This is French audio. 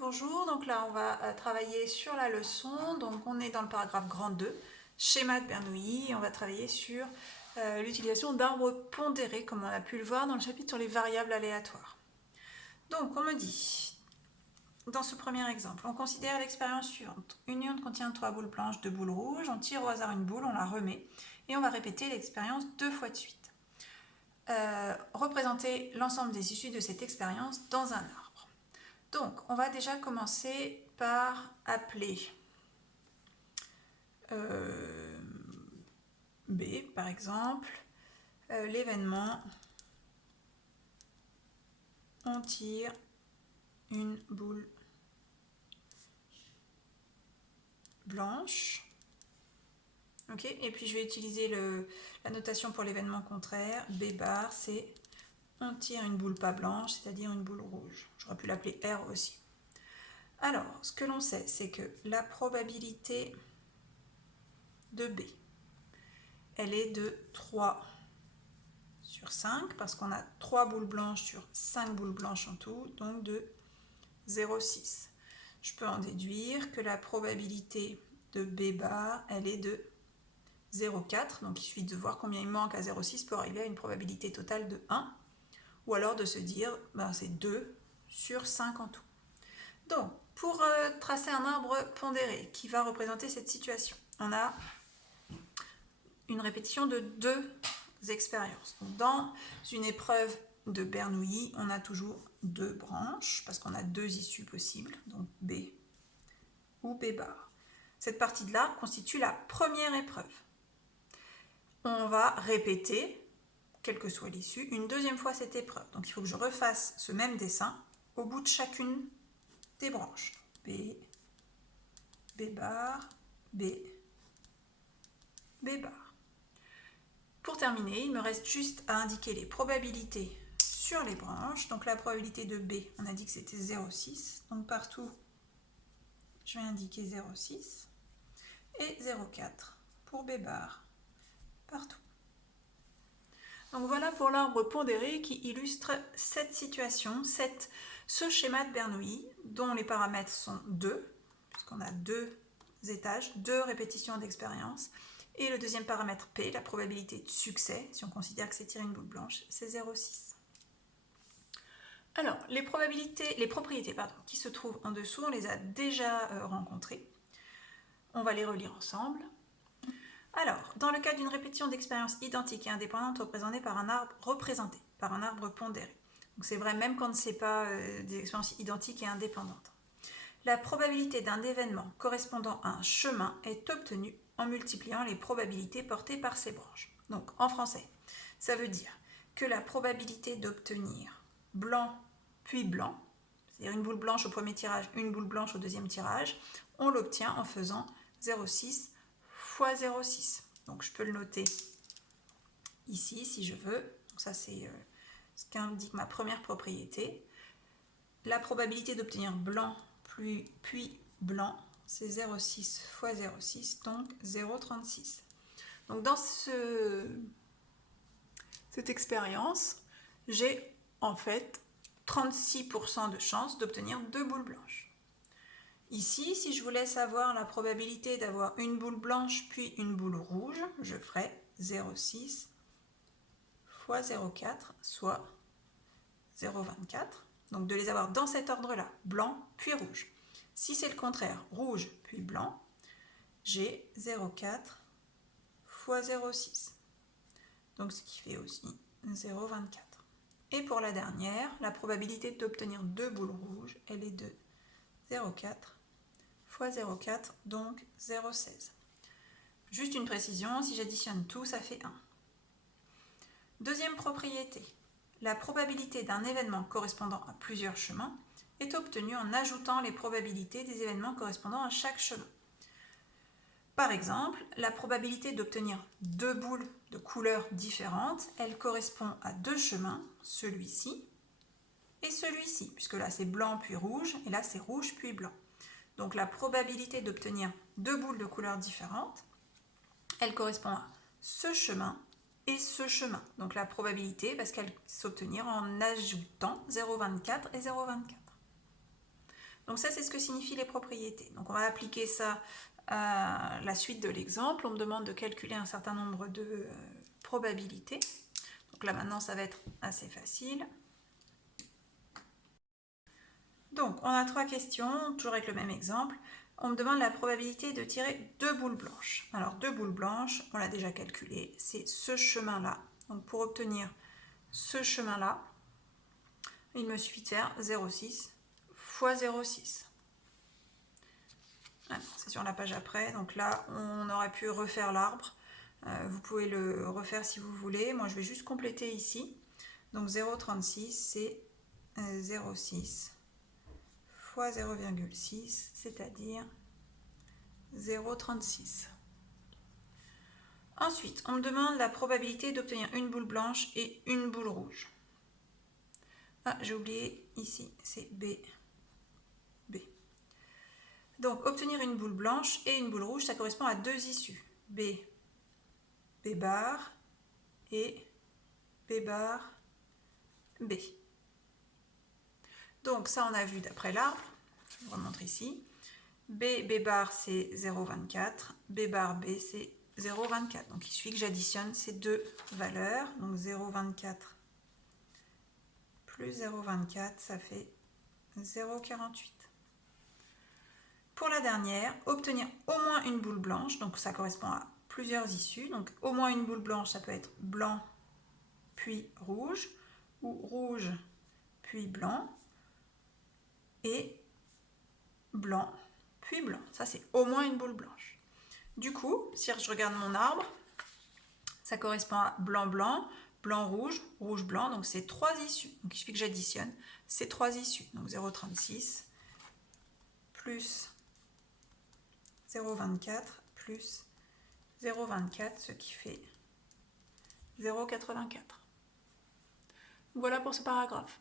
Bonjour, donc là on va travailler sur la leçon, donc on est dans le paragraphe grand 2, schéma de Bernoulli, et on va travailler sur l'utilisation d'arbres pondérés, comme on a pu le voir dans le chapitre sur les variables aléatoires. Donc on me dit, dans ce premier exemple, on considère l'expérience suivante. Une urne contient 3 boules blanches, 2 boules rouges, on tire au hasard une boule, on la remet, et on va répéter l'expérience 2 fois de suite. Représenter l'ensemble des issues de cette expérience dans un arbre. Donc, on va déjà commencer par appeler B, par exemple, l'événement on tire une boule blanche. Ok, et puis je vais utiliser la notation pour l'événement contraire. B bar, c'est on tire une boule pas blanche, c'est-à-dire une boule rouge. J'aurais pu l'appeler R aussi. Alors, ce que l'on sait, c'est que la probabilité de B, elle est de 3 sur 5, parce qu'on a 3 boules blanches sur 5 boules blanches en tout, donc de 0,6. Je peux en déduire que la probabilité de B bar, elle est de 0,4, donc il suffit de voir combien il manque à 0,6 pour arriver à une probabilité totale de 1, ou alors de se dire, c'est 2 sur 5 en tout. Donc, pour tracer un arbre pondéré qui va représenter cette situation, on a une répétition de 2 expériences. Donc, dans une épreuve de Bernoulli, on a toujours 2 branches, parce qu'on a 2 issues possibles, donc B ou B bar. Cette partie de là constitue la première épreuve. On va répéter, quelle que soit l'issue, une deuxième fois cette épreuve. Donc il faut que je refasse ce même dessin au bout de chacune des branches. B, B bar, B, B bar. Pour terminer, il me reste juste à indiquer les probabilités sur les branches. Donc la probabilité de B, on a dit que c'était 0,6. Donc partout, je vais indiquer 0,6. Et 0,4 pour B bar, partout. Donc voilà pour l'arbre pondéré qui illustre cette situation, ce schéma de Bernoulli, dont les paramètres sont 2, puisqu'on a 2 étages, 2 répétitions d'expérience. Et le deuxième paramètre P, la probabilité de succès, si on considère que c'est tirer une boule blanche, c'est 0,6. Alors, les propriétés qui se trouvent en dessous, on les a déjà rencontrées. On va les relire ensemble. Alors, dans le cas d'une répétition d'expériences identiques et indépendantes représentée par un arbre pondéré. Donc c'est vrai même quand on ne sait pas des expériences identiques et indépendantes. La probabilité d'un événement correspondant à un chemin est obtenue en multipliant les probabilités portées par ces branches. Donc en français, ça veut dire que la probabilité d'obtenir blanc puis blanc, c'est-à-dire une boule blanche au premier tirage, une boule blanche au deuxième tirage, on l'obtient en faisant 0,6 fois 0,6. Donc je peux le noter ici si je veux. Donc ça c'est ce qu'indique ma première propriété. La probabilité d'obtenir blanc puis blanc, c'est 0,6 fois 0,6, donc 0,36. Donc dans cette expérience, j'ai en fait 36% de chance d'obtenir 2 boules blanches. Ici, si je voulais savoir la probabilité d'avoir une boule blanche puis une boule rouge, je ferais 0,6 fois 0,4, soit 0,24. Donc de les avoir dans cet ordre-là, blanc puis rouge. Si c'est le contraire, rouge puis blanc, j'ai 0,4 fois 0,6. Donc ce qui fait aussi 0,24. Et pour la dernière, la probabilité d'obtenir 2 boules rouges, elle est de 0,4 fois 0,4, donc 0,16. Juste une précision, si j'additionne tout, ça fait 1. Deuxième propriété, la probabilité d'un événement correspondant à plusieurs chemins est obtenue en ajoutant les probabilités des événements correspondant à chaque chemin. Par exemple, la probabilité d'obtenir 2 boules de couleurs différentes, elle correspond à 2 chemins, celui-ci et celui-ci, puisque là c'est blanc puis rouge, et là c'est rouge puis blanc. Donc la probabilité d'obtenir 2 boules de couleurs différentes, elle correspond à ce chemin et ce chemin. Donc la probabilité, parce qu'elle s'obtenir en ajoutant 0,24 et 0,24. Donc ça, c'est ce que signifient les propriétés. Donc on va appliquer ça à la suite de l'exemple. On me demande de calculer un certain nombre de probabilités. Donc là, maintenant, ça va être assez facile. Donc, on a 3 questions, toujours avec le même exemple. On me demande la probabilité de tirer 2 boules blanches. Alors, 2 boules blanches, on l'a déjà calculé, c'est ce chemin-là. Donc, pour obtenir ce chemin-là, il me suffit de faire 0,6 fois 0,6. Ah, c'est sur la page après. Donc là, on aurait pu refaire l'arbre. Vous pouvez le refaire si vous voulez. Moi, je vais juste compléter ici. Donc 0,36, c'est 0,6 fois 0,6, c'est-à-dire 0,36. Ensuite, on me demande la probabilité d'obtenir une boule blanche et une boule rouge. Ah, j'ai oublié ici, c'est B. B. Donc, obtenir une boule blanche et une boule rouge, ça correspond à 2 issues. B, B bar et B bar, B. Donc, ça, on a vu d'après l'arbre. Je vous remontre ici. B bar, c'est 0,24. B bar, B, c'est 0,24. Donc, il suffit que j'additionne ces deux valeurs. Donc, 0,24 plus 0,24, ça fait 0,48. Pour la dernière, obtenir au moins une boule blanche. Donc, ça correspond à plusieurs issues. Donc, au moins une boule blanche, ça peut être blanc puis rouge ou rouge puis blanc et blanc puis blanc. Ça, c'est au moins une boule blanche. Du coup, si je regarde mon arbre, ça correspond à blanc, blanc, blanc, rouge, rouge, blanc. Donc, c'est 3 issues. Donc, il suffit que j'additionne ces 3 issues. Donc, 0,36 plus 0,24 plus 0,24, ce qui fait 0,84. Voilà pour ce paragraphe.